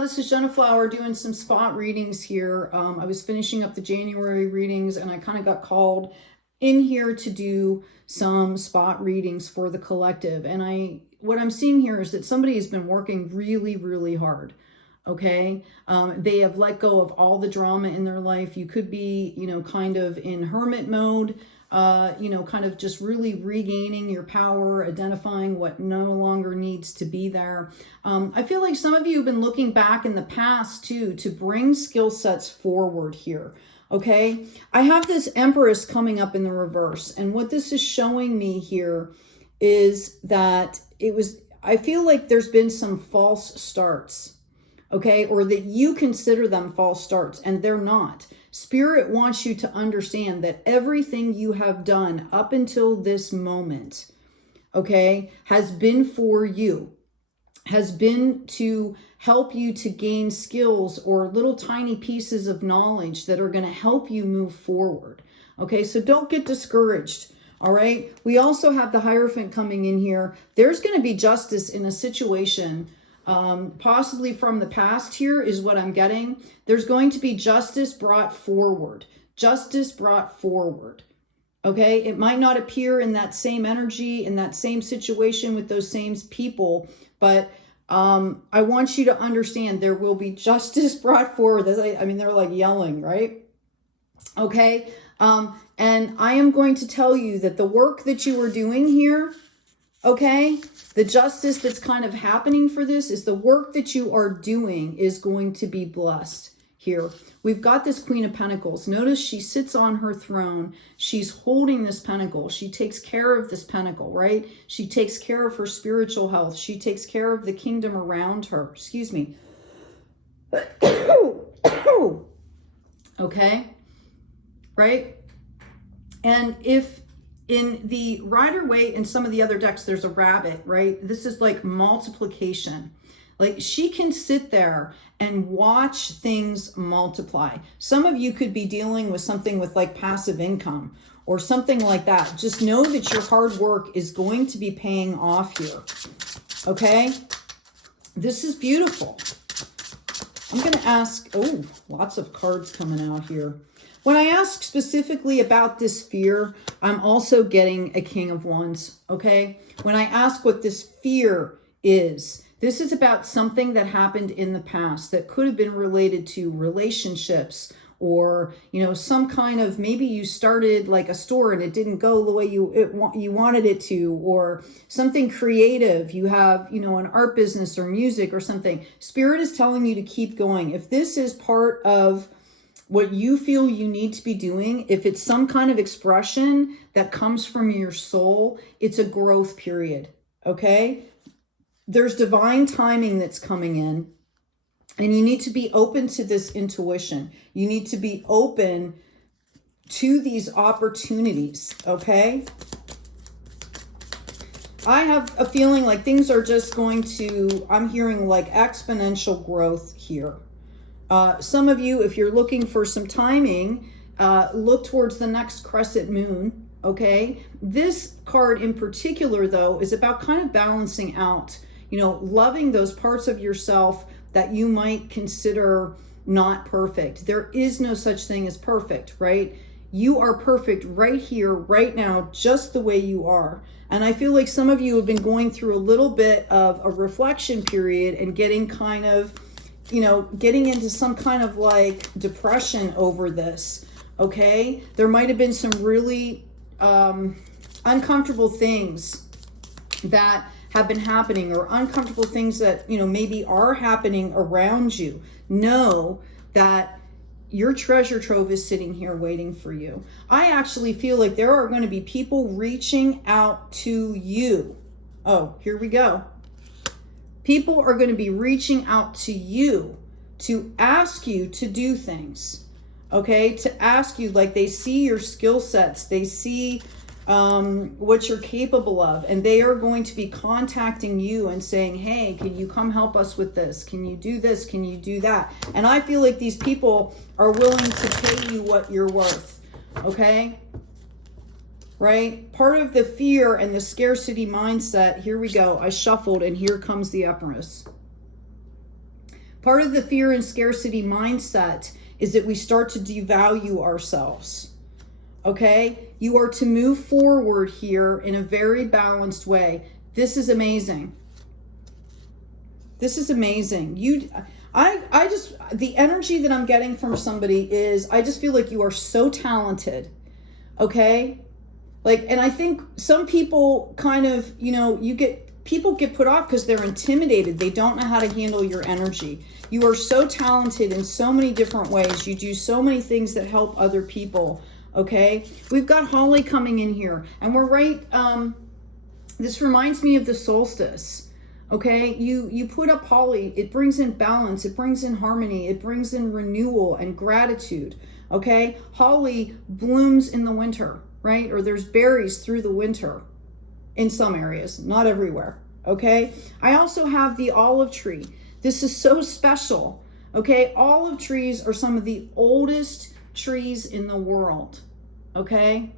This is Jenna Flower doing some spot readings here. I was finishing up the January readings and I kind of got called in here to do some spot readings for the collective. And what I'm seeing here is that somebody has been working really, really hard. Okay. They have let go of all the drama in their life. You could be, kind of in hermit mode, kind of just really regaining your power, identifying what no longer needs to be there. I feel like some of you have been looking back in the past too, to bring skill sets forward here. Okay. I have this Empress coming up in the reverse. And what this is showing me here is that I feel like there's been some false starts. Okay. Or that you consider them false starts and they're not. Spirit wants you to understand that everything you have done up until this moment, okay, has been for you, has been to help you to gain skills or little tiny pieces of knowledge that are going to help you move forward. Okay, so don't get discouraged. All right. We also have the Hierophant coming in here. There's going to be justice in a situation possibly from the past here is what I'm getting. There's going to be justice brought forward. Justice brought forward. Okay. It might not appear in that same energy, in that same situation with those same people, but I want you to understand there will be justice brought forward. I mean, they're like yelling, right? Okay. And I am going to tell you that the work that you are doing here, okay, the justice that's kind of happening for this is the work that you are doing is going to be blessed here. We've got this Queen of Pentacles. Notice she sits on her throne. She's holding this pentacle. She takes care of this pentacle, right? She takes care of her spiritual health. She takes care of the kingdom around her. Excuse me. Okay, right? And if in the Rider-Waite and some of the other decks, there's a rabbit, right? This is like multiplication. Like she can sit there and watch things multiply. Some of you could be dealing with something with like passive income or something like that. Just know that your hard work is going to be paying off here. Okay? This is beautiful. I'm going to ask, oh, lots of cards coming out here. When I ask specifically about this fear, I'm also getting a King of Wands, okay? When I ask what this fear is, this is about something that happened in the past that could have been related to relationships or, some kind of, maybe you started like a store and it didn't go the way you wanted it to, or something creative. You have, an art business or music or something. Spirit is telling you to keep going. If this is part of what you feel you need to be doing, if it's some kind of expression that comes from your soul, it's a growth period, okay? There's divine timing that's coming in, and you need to be open to this intuition. You need to be open to these opportunities, okay? I have a feeling like things are just going to, I'm hearing like exponential growth here. Some of you, if you're looking for some timing, look towards the next crescent moon, okay? This card in particular, though, is about kind of balancing out, loving those parts of yourself that you might consider not perfect. There is no such thing as perfect, right? You are perfect right here, right now, just the way you are. And I feel like some of you have been going through a little bit of a reflection period and getting kind of, getting into some kind of like depression over this, okay? There might have been some really uncomfortable things that have been happening or uncomfortable things that, maybe are happening around you. Know that your treasure trove is sitting here waiting for you. I actually feel like there are going to be people reaching out to you. Oh, here we go. People are going to be reaching out to you to ask you to do things, okay? To ask you, like they see your skill sets, they see what you're capable of, and they are going to be contacting you and saying, hey, can you come help us with this? Can you do this? Can you do that? And I feel like these people are willing to pay you what you're worth, okay? Right? Part of the fear and the scarcity mindset, here we go. I shuffled and here comes the Empress. Part of the fear and scarcity mindset is that we start to devalue ourselves. Okay? You are to move forward here in a very balanced way. This is amazing. This is amazing. I just, the energy that I'm getting from somebody is, I just feel like you are so talented. Okay? Like, and I think some people kind of, you know, people get put off because they're intimidated. They don't know how to handle your energy. You are so talented in so many different ways. You do so many things that help other people. Okay? We've got Holly coming in here, and we're right, this reminds me of the solstice. Okay? You put up holly, it brings in balance, it brings in harmony, it brings in renewal and gratitude. Okay? Holly blooms in the winter, right? Or there's berries through the winter in some areas, not everywhere. Okay? I also have the olive tree. This is so special. Okay? Olive trees are some of the oldest trees in the world. Okay?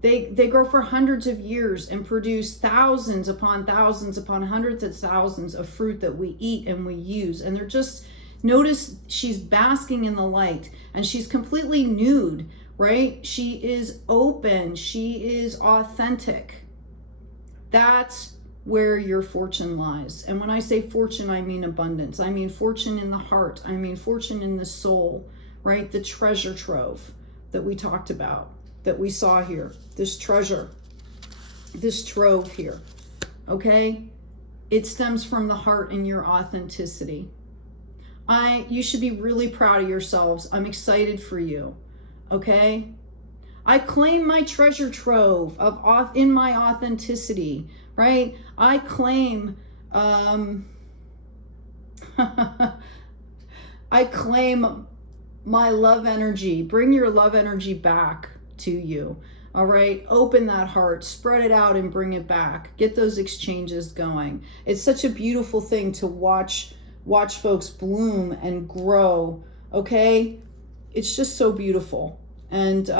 They grow for hundreds of years and produce thousands upon hundreds of thousands of fruit that we eat and we use. And they're just, notice she's basking in the light and she's completely nude, right? She is open. She is authentic. That's where your fortune lies. And when I say fortune, I mean abundance. I mean fortune in the heart. I mean fortune in the soul, right? The treasure trove that we talked about, that we saw here, this treasure, this trove here, okay? It stems from the heart and your authenticity. You should be really proud of yourselves. I'm excited for you, okay? I claim my treasure trove in my authenticity, right? I claim, I claim my love energy. Bring your love energy back to you. All right. Open that heart, spread it out and bring it back. Get those exchanges going. It's such a beautiful thing to watch folks bloom and grow. Okay. It's just so beautiful. And,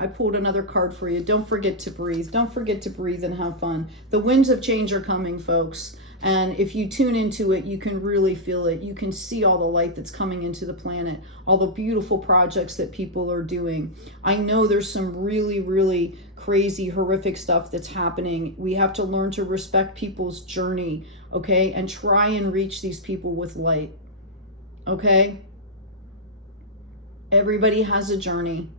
I pulled another card for you. Don't forget to breathe. Don't forget to breathe and have fun. The winds of change are coming, folks. And if you tune into it, you can really feel it. You can see all the light that's coming into the planet, all the beautiful projects that people are doing. I know there's some really, really crazy, horrific stuff that's happening. We have to learn to respect people's journey, okay? And try and reach these people with light, okay? Everybody has a journey.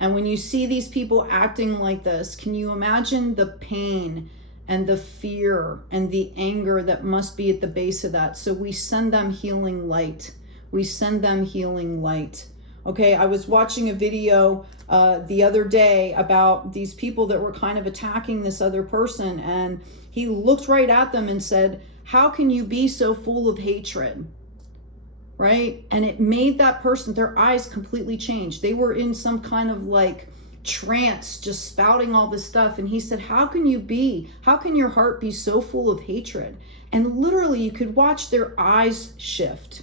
And when you see these people acting like this, can you imagine the pain and the fear and the anger that must be at the base of that? So we send them healing light. We send them healing light. Okay, I was watching a video the other day about these people that were kind of attacking this other person, and he looked right at them and said, "How can you be so full of hatred?" Right? And it made that person, their eyes completely changed. They were in some kind of like trance, just spouting all this stuff. And he said, how can your heart be so full of hatred? And literally you could watch their eyes shift.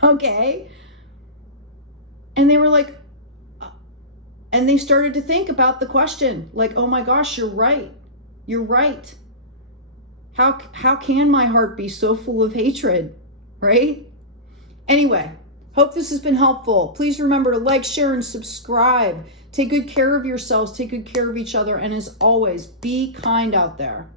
Okay. And they were like, and they started to think about the question, like, oh my gosh, you're right. You're right. How can my heart be so full of hatred? Right? Anyway, hope this has been helpful. Please remember to like, share, and subscribe. Take good care of yourselves. Take good care of each other. And as always, be kind out there.